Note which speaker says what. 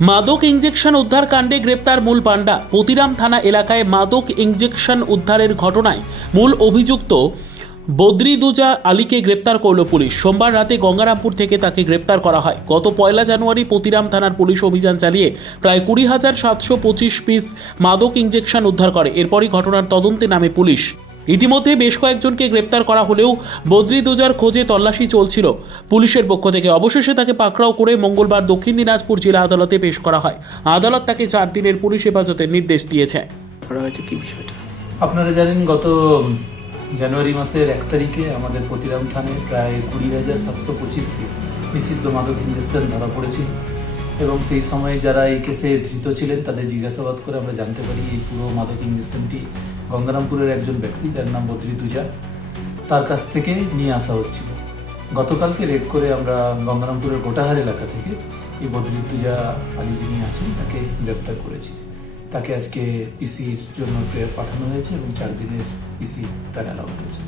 Speaker 1: মাদক ইঞ্জেকশন উদ্ধার কাণ্ডে গ্রেপ্তার মূল পাণ্ডা। পতিরাম থানা এলাকায় মাদক ইঞ্জেকশন উদ্ধারের ঘটনায় মূল অভিযুক্ত বদ্রিদুজা আলীকে গ্রেপ্তার করল পুলিশ। সোমবার রাতে গঙ্গারামপুর থেকে তাকে গ্রেপ্তার করা হয়। গত পয়লা জানুয়ারি পতিরাম থানার পুলিশ অভিযান চালিয়ে প্রায় কুড়ি হাজার সাতশো পঁচিশ পিস মাদক ইঞ্জেকশন উদ্ধার করে। এরপরই ঘটনার তদন্তে নামে পুলিশ। ইতিমধ্যে বেশ কয়েকজনকে গ্রেপ্তার করা হলেও বদ্রিদুজার খোঁজে তল্লাশি চলছিল। পুলিশের পক্ষ থেকে অবশেষে তাকে পাকড়াও করে মঙ্গলবার দক্ষিণ দিনাজপুর জেলা আদালতে পেশ করা হয়। আদালত তাকে চার দিনের পুলিশ হেফাজতের নির্দেশ দিয়েছে।
Speaker 2: হয়েছে কি বিষয়টা?
Speaker 3: আপনারা জানেন গত জানুয়ারি মাসের এক তারিখে আমাদের প্রতিরাম থানায় প্রায় কুড়ি হাজার সাতশো পঁচিশ পিস নিষিদ্ধ মাদক ইঞ্জেকশন ধরা পড়েছিল এবং সেই সময় যারা এই কেসে ধৃত ছিলেন তাদের জিজ্ঞাসাবাদ করে আমরা জানতে পারি এই পুরো মাদক ইঞ্জেকশনটি গঙ্গারামপুরের একজন ব্যক্তি, যার নাম বদ্রি তুজা তার কাছ থেকে নিয়ে আসা হচ্ছিল। গতকালকে রেড করে আমরা গঙ্গারামপুরের গোটাহার এলাকা থেকে এই বদ্রি তুজা আলী যিনি আছেন, তাকে গ্রেপ্তার করেছি। তাকে আজকে পিসির জন্য প্রেয়ার পাঠানো হয়েছে এবং চার দিনের পিসি তার অ্যালাউ হয়েছে।